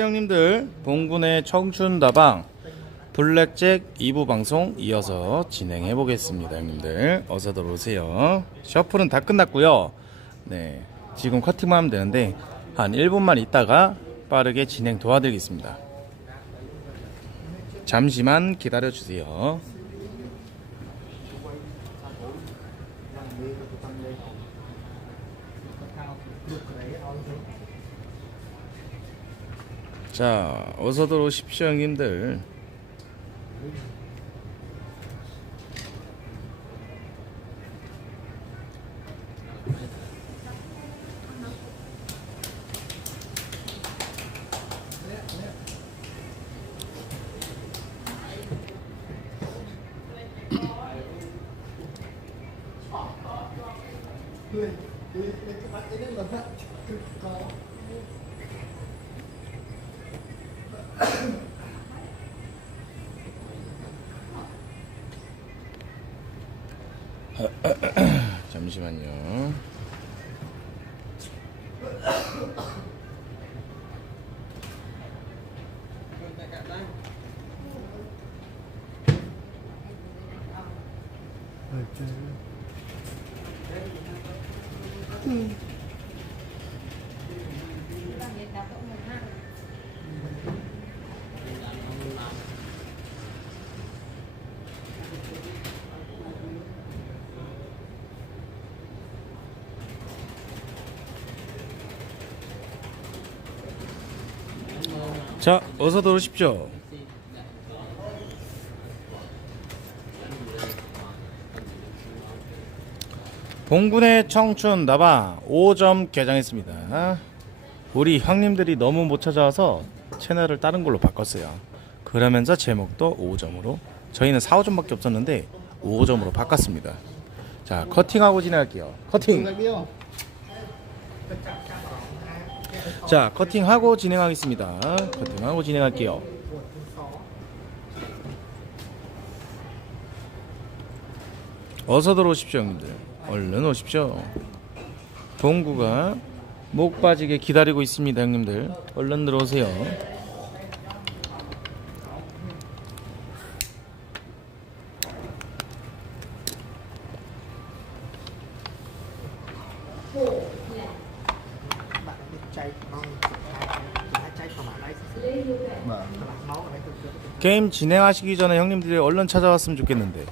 형님들. 봉군의 청춘다방 블랙잭 2부 방송 이어서 진행해 보겠습니다 형님들. 어서들 오세요. 셔플은 다 끝났고요. 네 지금 커팅만 하면 되는데 한 1분만 있다가 빠르게 진행 도와드리겠습니다. 잠시만 기다려 주세요 자 어서들 오십시오 형님들 잠시만요 자 어서들 오십시오. 봉군의 청춘 나방 5점 개장했습니다. 우리 형님들이 너무 못 찾아와서 채널을 다른 걸로 바꿨어요. 그러면서 제목도 5점으로. 저희는 4, 5점밖에 없었는데 5점으로 바꿨습니다. 자 커팅하고 진행할게요. 커팅 자 커팅하고 진행하겠습니다. 커팅하고 진행할게요. 어서 들어오십시오 형님들. 얼른 오십시오. 동구가 목 빠지게 기다리고 있습니다 형님들. 얼른 들어오세요 게임 진행하시기 전에 형님들이 얼른 찾아왔으면 좋겠는데.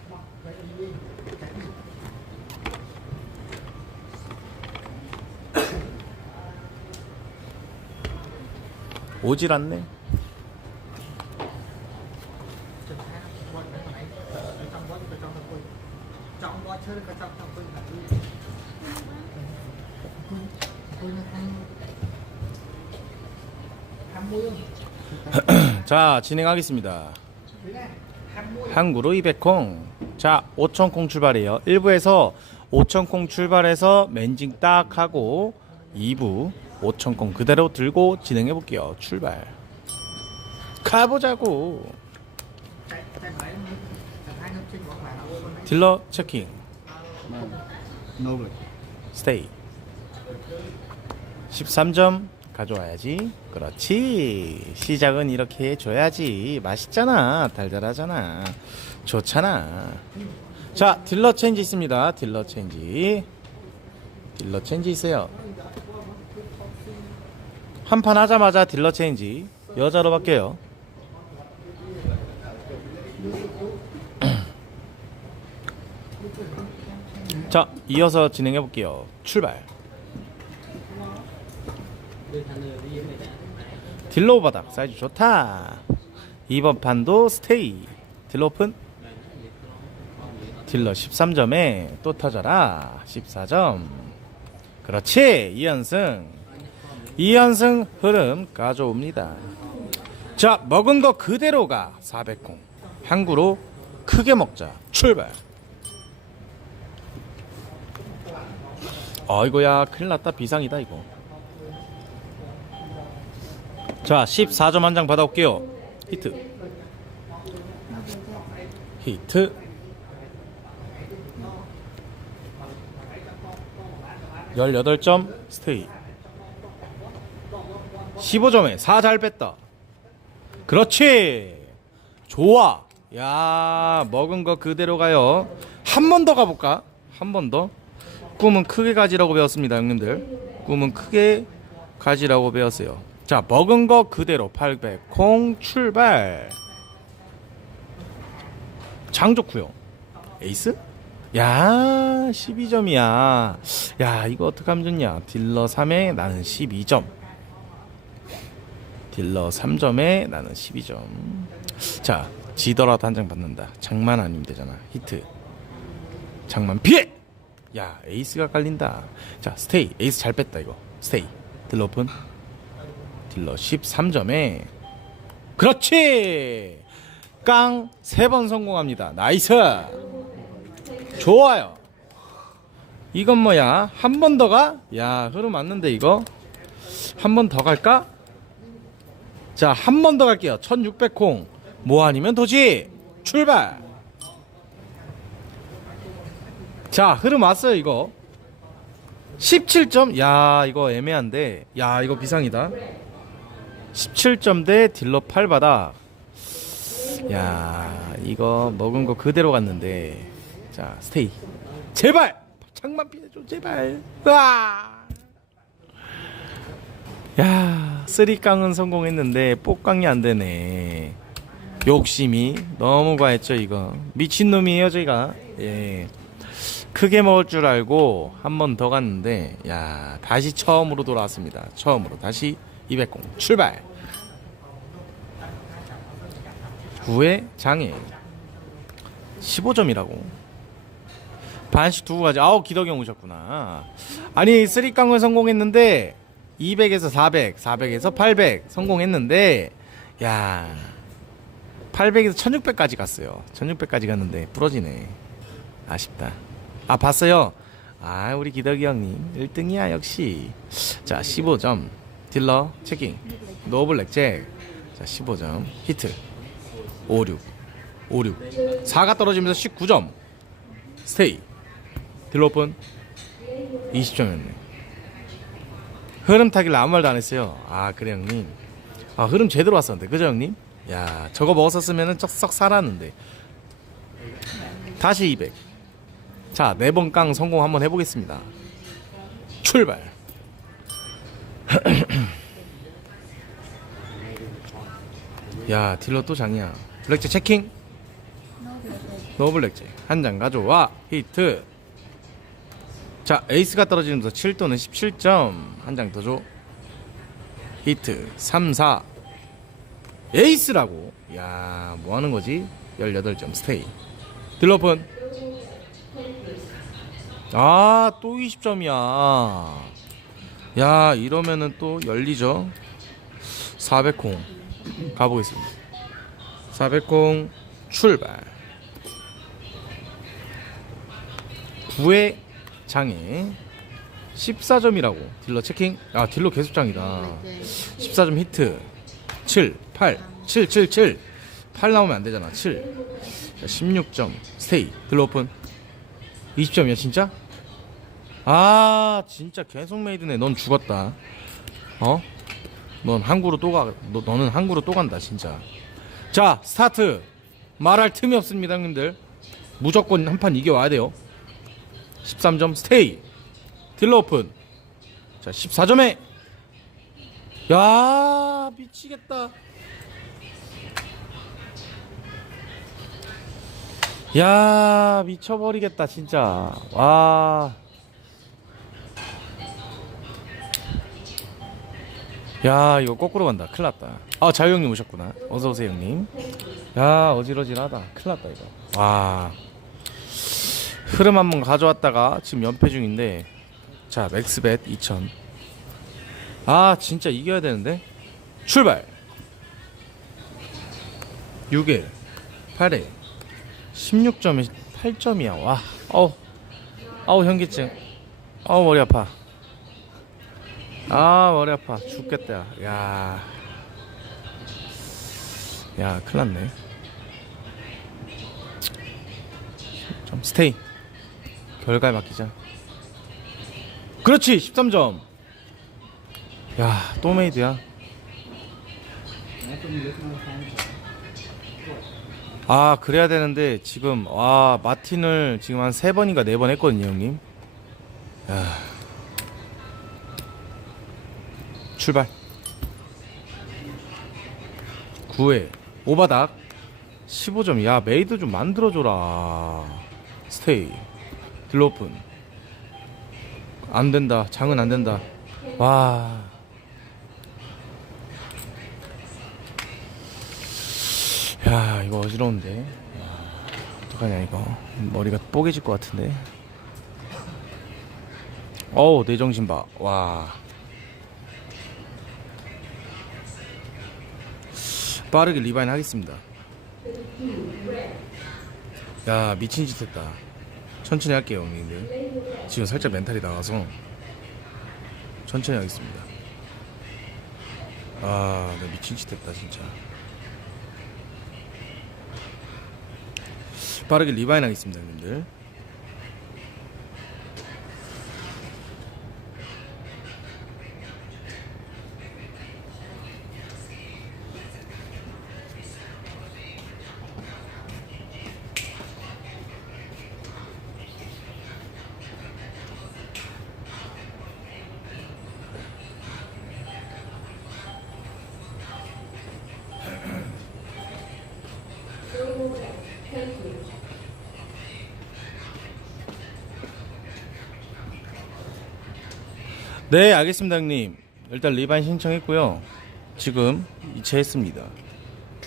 오질 않네 자 진행하겠습니다. 항구로 200콩 자 5천콩 출발이에요. 1부에서 5천콩 출발해서 맨징 딱 하고 2부 5천콩 그대로 들고 진행해 볼게요. 출발. 가보자고. 딜러 체킹. 스테이. 13점 가져와야지 그렇지. 시작은 이렇게 해줘야지. 맛있잖아. 달달하잖아. 좋잖아. 자 딜러 체인지 있습니다. 딜러 체인지. 딜러 체인지 있어요. 한 판 하자마자 딜러 체인지. 여자로 바뀌어요. 자 이어서 진행해 볼게요. 출발 딜로 바닥 사이즈 좋다. 이번 판도 스테이. 딜로 오픈? 딜러 13점에 또 터져라. 14점. 그렇지. 2연승. 2연승 흐름 가져옵니다. 자 먹은 거 그대로가 400콩 항구로 크게 먹자. 출발. 아이고야 큰일 났다. 비상이다 이거 자 14점 한 장 받아올게요 히트 히트 18점 스테이 15점에 4 잘 뺐다. 그렇지. 좋아. 야, 먹은 거 그대로 가요. 한 번 더 가볼까? 한 번 더. 꿈은 크게 가지라고 배웠습니다, 형님들. 꿈은 크게 가지라고 배웠어요. 자, 먹은 거 그대로 800. 콩 출발. 장 좋고요. 에이스? 야, 12점이야. 야, 이거 어떡하면 좋냐? 딜러 3에 나는 12점. 딜러 3점에 나는 12점. 자, 지더라도 한 장 받는다. 장만 아니면 되잖아. 히트. 장만 피해! 야, 에이스가 깔린다. 자, 스테이. 에이스 잘 뺐다, 이거. 스테이. 딜러 오픈. 딜러 13점에. 그렇지! 깡세번 성공합니다. 나이스! 좋아요. 이건 뭐야? 한 번 더 가? 야, 흐름 맞는데, 이거? 한 번 더 갈까? 자, 한 번 더 갈게요. 1600콩. 뭐 아니면 도지. 출발. 자, 흐름 왔어요, 이거. 17점. 야, 이거 애매한데. 야, 이거 비상이다. 17점 대 딜러 8바닥. 야, 이거 먹은 거 그대로 갔는데. 자, 스테이. 제발. 장만 피해줘, 제발. 와. 야, 쓰리깡은 성공했는데 뽀깡이 안 되네. 욕심이 너무 과했죠, 이거. 미친놈이에요, 제가. 예. 크게 먹을 줄 알고 한 번 더 갔는데, 야, 다시 처음으로 돌아왔습니다. 처음으로. 다시 200공. 출발! 9회 장애. 15점이라고. 반씩 두고 가지. 아우, 기덕이 형 오셨구나. 아니, 쓰리깡을 성공했는데, 200에서 400, 400에서 800 성공했는데 야 800에서 1600까지 갔어요. 1600까지 갔는데 부러지네. 아쉽다. 아 봤어요. 아 우리 기덕이 형님 1등이야 역시. 자 15점 딜러 체킹 노블랙 잭. 자 15점 히트 56 56 4가 떨어지면서 19점 스테이 딜러 오픈 20점이었네. 흐름 타길래 아무 말도 안 했어요. 아 그래 형님. 아 흐름 제대로 왔었는데 그죠 형님? 야 저거 먹었었으면은 쩍썩 살았는데. 다시 200. 자 네 번 깡 성공 한번 해보겠습니다. 출발. 야 딜러 또 장이야. 블랙제 체킹. 노 블랙제. 한 장 가져와. 히트. 자 에이스가 떨어지면서 7도는 17점. 한 장 더 줘. 히트. 3 4 에이스라고. 야 뭐하는 거지? 18점. 스테이. 딜러픈. 아또 20점이야 야 이러면은 또 열리죠. 400콩 가보겠습니다. 400콩 출발. 9회 장애. 14점이라고 딜러 체킹. 아 딜러 계속 장이다. 14점 히트. 7 8 7 7 7 8 나오면 안 되잖아. 7 자, 16점 스테이. 딜러 오픈. 20점이야 진짜 아 진짜 계속 메이드네. 넌 죽었다. 어? 넌 항구로 또가 너, 너는 항구로 또 간다 진짜. 자 스타트. 말할 틈이 없습니다 형님들. 무조건 한 판 이겨와야 돼요. 13점 스테이. 딜러 오픈. 자 14점에. 야 미치겠다. 야 미쳐버리겠다 진짜. 와 야, 이거 거꾸로 간다. 큰일 났다. 아, 자유 형님 오셨구나. 어서 오세요, 형님. 야, 어지러지하다. 큰일 났다, 이거. 와. 흐름 한번 가져왔다가 지금 연패 중인데 자 맥스벳 2000 아 진짜 이겨야 되는데 출발 6일 8일 16점이 8점이야 와 어우 아우 현기증 아우 머리 아파 아 머리 아파 죽겠다 야야 야 큰일 났네 좀 스테이 결과에 맡기자. 그렇지 13점. 야, 또 메이드야. 아 그래야 되는데 지금 와 마틴을 지금 한 세 번인가 네 번 했거든요 형님 야. 출발. 9회 오바닥. 15점 야 메이드 좀 만들어줘라. 스테이. 딜로픈. 안된다. 장은 안된다. 와. 야 이거 어지러운데. 야, 어떡하냐 이거. 머리가 뽀개질 것 같은데. 어우 내 정신 봐 와 빠르게 리바인 하겠습니다 야 미친 짓 했다 천천히 할게요 형님들 지금 살짝 멘탈이 나가서 천천히 하겠습니다 아, 나 미친 짓 했다 진짜. 빠르게 리바인 하겠습니다, 형님들. 네, 알겠습니다, 형님. 일단 리바인 신청했고요. 지금 이체했습니다.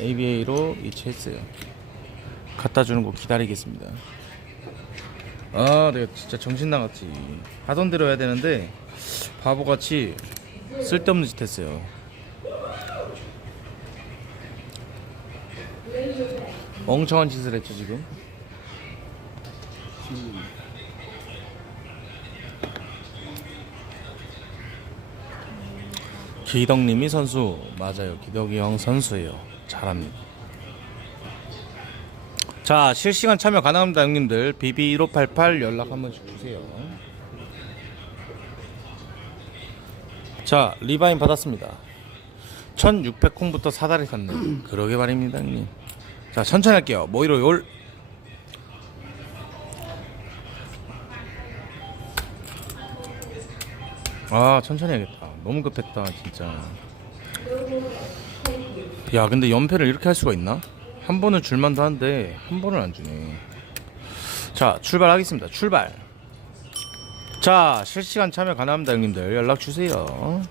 ABA로 이체했어요. 갖다 주는 거 기다리겠습니다. 아, 내가 진짜 정신 나갔지. 하던 대로 해야 되는데 바보같이 쓸데없는 짓 했어요. 멍청한 짓을 했죠, 지금. 기덕님이 선수 맞아요. 기덕이 형 선수예요. 잘합니다. 자 실시간 참여 가능합니다, 형님들. BB1588 연락 한 번씩 주세요. 자 리바인 받았습니다. 1600콩부터 사다리 샀네. 그러게 말입니다, 형님. 자 천천히 할게요. 모이로 올. 아 천천히 해야겠다. 너무 급했다 진짜. 야 근데 연패를 이렇게 할 수가 있나? 한 번은 줄만도 한데 한 번을 안 주네. 자 출발하겠습니다. 출발. 자 실시간 참여 가능합니다 형님들. 연락 주세요.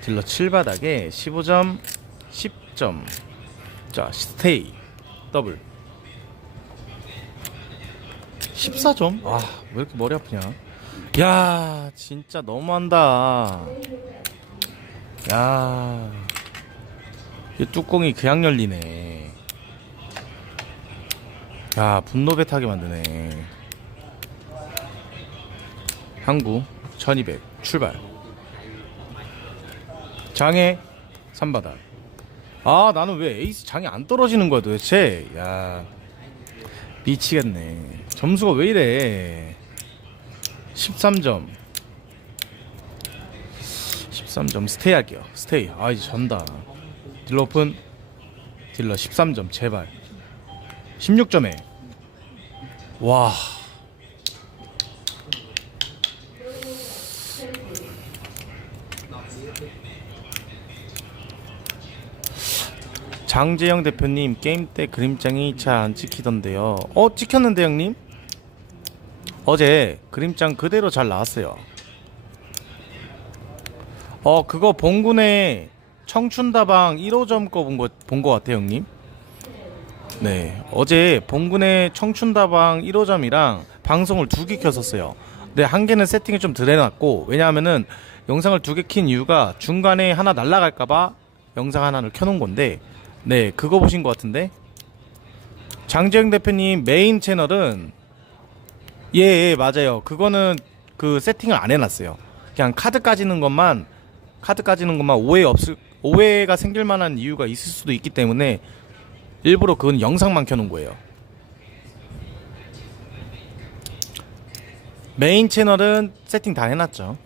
딜러 7바닥에 15점 10점. 자 스테이 더블 14점? 아 왜 이렇게 머리 아프냐 야 진짜 너무한다 야, 이 뚜껑이 그냥 열리네. 야, 분노 배 타게 만드네. 항구 1200 출발. 장애 3바닥. 아, 나는 왜 에이스 장이 안 떨어지는 거야 도대체? 야, 미치겠네. 점수가 왜 이래? 13점. 13점 스테이 할게요. 스테이. 아 이제 전다. 딜러 오픈. 딜러 13점 제발. 16점에. 와. 장재영 대표님 게임 때 그림장이 잘 안 찍히던데요. 어 찍혔는데 형님? 어제 그림장 그대로 잘 나왔어요. 어 그거 봉군의 청춘다방 1호점 거 본 거 본 거 같아요 형님 네 어제 봉군의 청춘다방 1호점이랑 방송을 두 개 켰었어요 근데 한 개는 세팅을 좀덜 해놨고 왜냐하면은 영상을 두 개 킨 이유가 중간에 하나 날라갈까봐 영상 하나를 켜놓은 건데 네 그거 보신 것 같은데 장재영 대표님 메인 채널은 예, 예 맞아요 그거는 그 세팅을 안 해놨어요 그냥 카드 까지는 것만 카드 까지는 것만 오해 없을 오해가 생길 만한 이유가 있을 수도 있기 때문에 일부러 그건 영상만 켜놓은 거예요. 메인 채널은 세팅 다 해놨죠.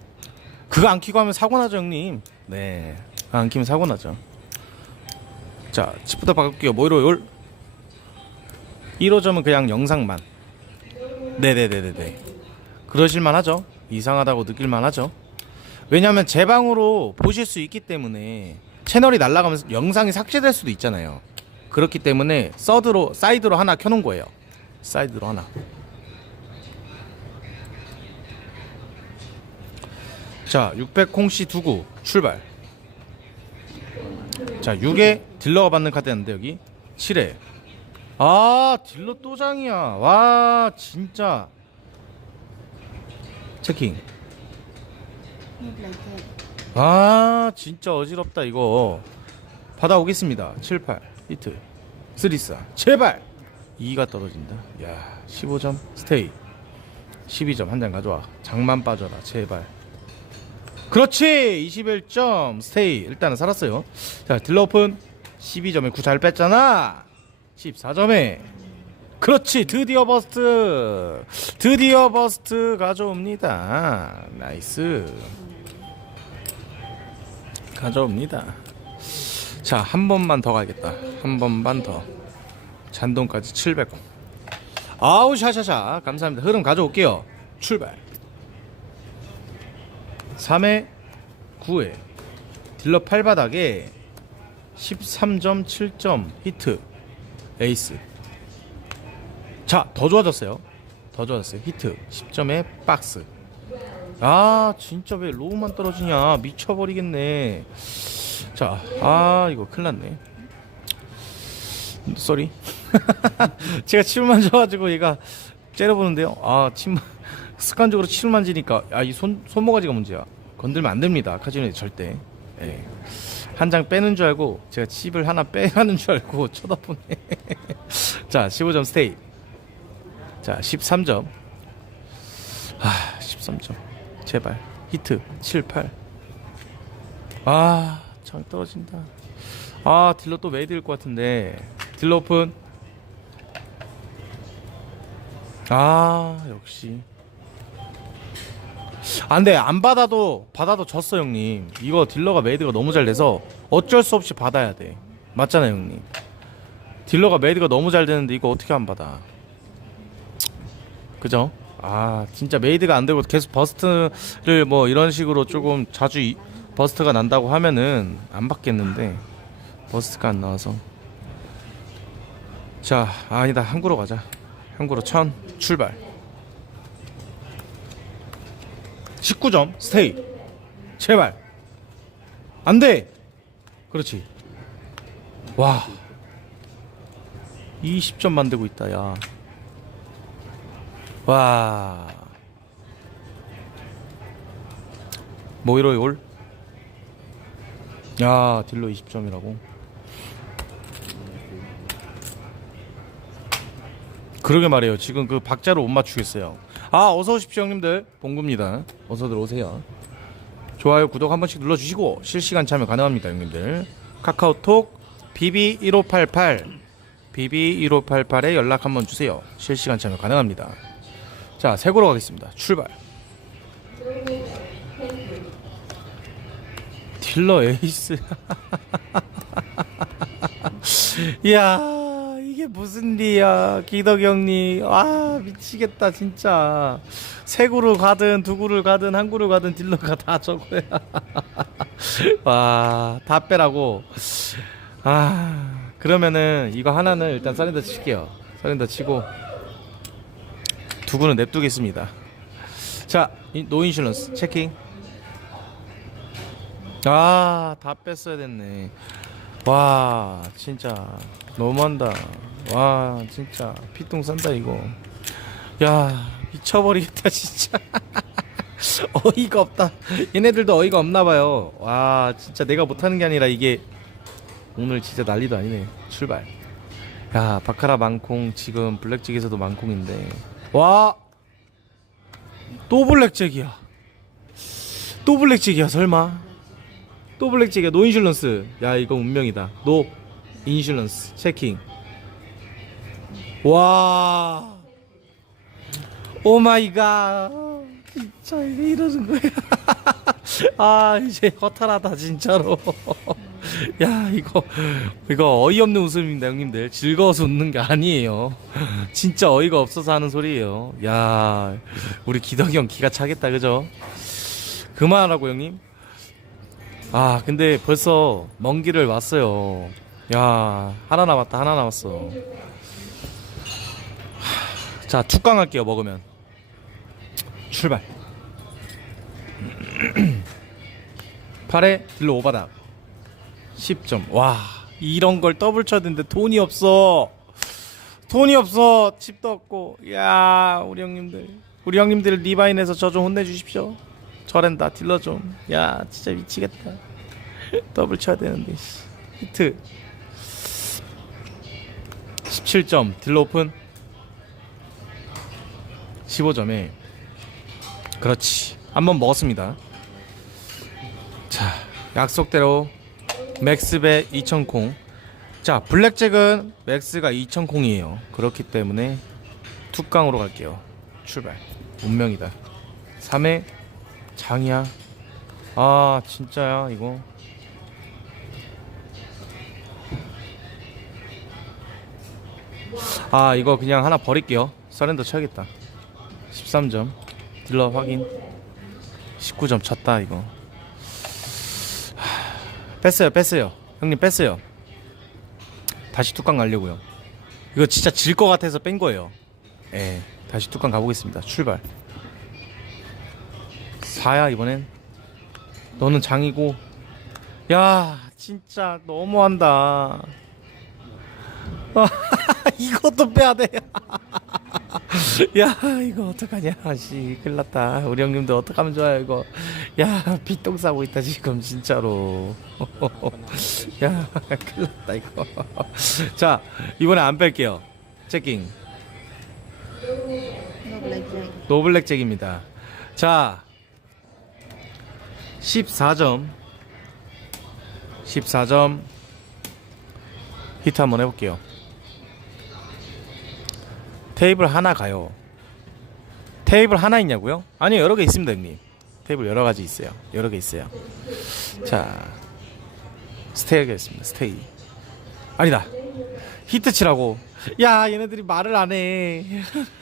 그거 안 키고 하면 사고 나죠, 형님. 네, 안 키면 사고 나죠. 자, 칩부터 바꿀게요. 모이로올 1호점은 그냥 영상만. 네네네네네. 그러실만 하죠. 이상하다고 느낄만 하죠. 왜냐하면 제 방으로 보실 수 있기 때문에 채널이 날아가면서 영상이 삭제될 수도 있잖아요. 그렇기 때문에 서드로 사이드로 하나 켜놓은 거예요. 사이드로 하나. 자, 600 콩씨 두구 출발. 자, 6에 딜러가 받는 카드였는데 여기 7에 아, 딜러 또 장이야. 와, 진짜. 체킹. 아, 진짜 어지럽다 이거. 받아오겠습니다. 7, 8 히트. 3, 4 제발. 2가 떨어진다. 야, 15점 스테이. 12점 한 장 가져와. 장만 빠져라. 제발. 그렇지. 21점 스테이. 일단은 살았어요. 자, 딜러 오픈 12점에 9 잘 뺐잖아. 14점에 그렇지. 드디어 버스트. 드디어 버스트 가져옵니다. 나이스. 가져옵니다. 자, 한 번만 더 가겠다. 한 번만 더. 잔돈까지 700. 아우 샤샤샤. 감사합니다. 흐름 가져올게요. 출발. 3회 9회. 딜러 8바닥에 13점 7점 히트 에이스. 자 더 좋아졌어요. 더 좋아졌어요. 히트. 10점에 박스. 아 진짜 왜 로우만 떨어지냐. 미쳐버리겠네. 자 아 이거 큰일났네. 쏘리 제가 침만 져가지고 얘가 째려보는데요. 아 침만 습관적으로 침을 만지니까 아 이 손 손모가지가 문제야 건들면 안 됩니다 카지노에 절대 예. 한장 빼는 줄 알고 제가 칩을 하나 빼가는 줄 알고 쳐다보네 자 15점 스테이 자 13점 아 13점 제발 히트 7, 8 아, 장 떨어진다. 아, 딜러 또 메이드일 것 같은데. 딜러 오픈. 아, 역시. 안 돼. 안 받아도, 받아도 졌어, 형님. 이거 딜러가 메이드가 너무 잘 돼서 어쩔 수 없이 받아야 돼. 맞잖아요, 형님. 딜러가 메이드가 너무 잘 되는데 이거 어떻게 안 받아. 그죠? 아, 진짜 메이드가 안 되고 계속 버스트를 뭐 이런 식으로 조금 자주 이- 버스트가 난다고 하면은 안 받겠는데 버스트가 안 나와서 자 아니다 항구로 가자 항구로 천 출발 19점. 스테이. 제발. 안돼. 그렇지. 와. 20점 만들고 있다 야 와. 모이로이 올? 야 딜러 20점이라고. 그러게 말해요. 지금 그 박자를 못 맞추겠어요 아 어서 오십시오 형님들. 봉구입니다. 어서들 오세요. 좋아요 구독 한 번씩 눌러주시고 실시간 참여 가능합니다 형님들. 카카오톡 BB1588 BB1588에 연락 한번 주세요. 실시간 참여 가능합니다. 자 세고로 가겠습니다. 출발. 딜러 에이스. 이야 이게 무슨 일이야 기덕 형님. 아 미치겠다 진짜. 세 구를 가든 두 구를 가든 한 구를 가든 딜러가 다 저거야. 와다 빼라고. 아 그러면은 이거 하나는 일단 서렌더 칠게요. 서렌더 치고 두 구는 냅두겠습니다. 자 이- 노인슐런스 체킹. 아, 다 뺐어야 됐네. 와, 진짜 너무한다. 와, 진짜 피똥 싼다 이거. 야, 미쳐버리겠다 진짜. 어이가 없다. 얘네들도 어이가 없나 봐요. 와, 진짜 내가 못하는 게 아니라 이게 오늘 진짜 난리도 아니네. 출발. 야, 바카라 망콩 지금 블랙잭에서도 망콩인데. 와, 또 블랙잭이야. 또 블랙잭이야 설마. 또 블랙잭이야 노 인슐런스 야 이거 운명이다 노 인슐런스 체킹 와. 오 마이 갓. 진짜 이게 이러는 거야 아 이제 허탈하다 진짜로. 야 이거 이거 어이없는 웃음입니다 형님들. 즐거워서 웃는 게 아니에요. 진짜 어이가 없어서 하는 소리예요. 야 우리 기덕이 형 기가 차겠다 그죠? 그만하라고 형님. 아 근데 벌써 먼 길을 왔어요. 야 하나 남았다 하나 남았어. 하, 자 tuk강 할게요 먹으면. 출발. 8에 딜로 오바닥. 10점. 와 이런 걸 더블 쳐야 되는데 돈이 없어. 돈이 없어. 칩도 없고. 야 우리 형님들. 우리 형님들 리바인에서 저 좀 혼내 주십시오. 저랜다 딜러 좀 야 진짜 미치겠다. 더블 쳐야 되는데 씨. 히트. 17점. 딜러 오픈 15점에. 그렇지. 한번 먹었습니다. 자 약속대로 맥스배 2000콩 자 블랙잭은 맥스가 2000콩이에요. 그렇기 때문에 툭강으로 갈게요. 출발. 운명이다. 3회 장이야. 아 진짜야 이거. 아 이거 그냥 하나 버릴게요. 서렌더 쳐야겠다 13점. 딜러 확인. 19점 쳤다 이거. 하, 뺐어요 뺐어요. 형님 뺐어요. 다시 뚜껑 가려고요. 이거 진짜 질 것 같아서 뺀 거예요. 예 다시 뚜껑 가보겠습니다. 출발. 4야 이번엔. 너는 장이고. 야 진짜 너무한다. 이것도 빼야 돼. 야 이거 어떡하냐. 씨 큰일났다. 우리 형님들 어떡하면 좋아요 이거. 야 빗똥 싸고 있다 지금 진짜로. 야 큰일났다 이거. 자 이번에 안 뺄게요. 체킹. No blackjack. 노블랙 잭입니다. 자 14점. 14점. 히트 한번 해볼게요 테이블 하나 가요. 테이블 하나 있냐고요? 아니요 여러 개 있습니다 형님. 테이블 여러 가지 있어요. 여러 개 있어요. 자 스테이 하겠습니다 스테이. 아니다. 히트 치라고. 야 얘네들이 말을 안 해.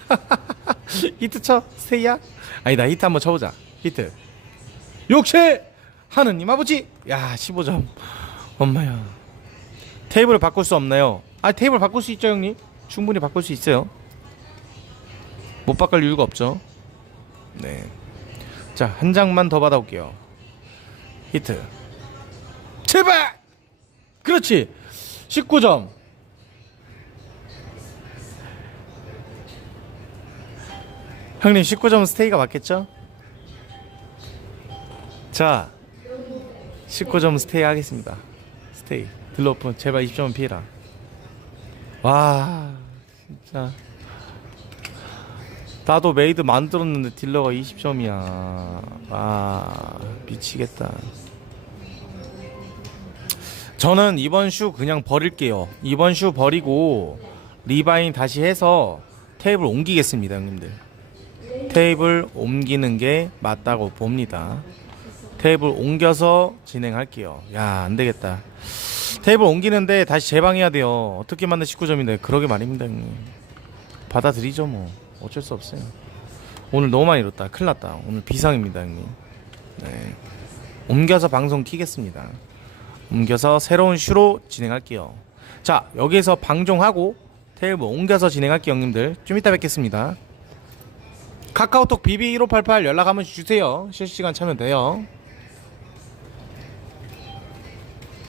히트 쳐? 스테이야? 아니다 히트 한번 쳐보자. 히트. 욕실! 하느님 아버지! 야 15점. 엄마야. 테이블을 바꿀 수 없나요? 아 테이블 바꿀 수 있죠 형님? 충분히 바꿀 수 있어요 못 바꿀 이유가 없죠. 네 자 한 장만 더 받아올게요. 히트. 제발! 그렇지. 19점. 형님 19점 스테이가 맞겠죠? 자 19점 스테이 하겠습니다. 스테이. 딜로프 제발 20점은 피해라. 와 진짜 나도 메이드 만들었는데 딜러가 20점이야. 와 미치겠다. 저는 이번 슈 그냥 버릴게요. 이번 슈 버리고 리바인 다시 해서 테이블 옮기겠습니다 형님들. 테이블 옮기는 게 맞다고 봅니다. 테이블 옮겨서 진행할게요. 야 안되겠다. 테이블 옮기는데 다시 재방해야 돼요. 어떻게 만든 19점인데 그러게 말입니다 형님. 받아들이죠 뭐 어쩔 수 없어요. 오늘 너무 많이 잃었다. 큰일 났다. 오늘 비상입니다 형님. 네. 옮겨서 방송 키겠습니다. 옮겨서 새로운 슈로 진행할게요. 자 여기에서 방종하고 테이블 옮겨서 진행할게요 형님들. 좀 이따 뵙겠습니다. 카카오톡 BB1588 연락 한번 주세요. 실시간 참여 돼요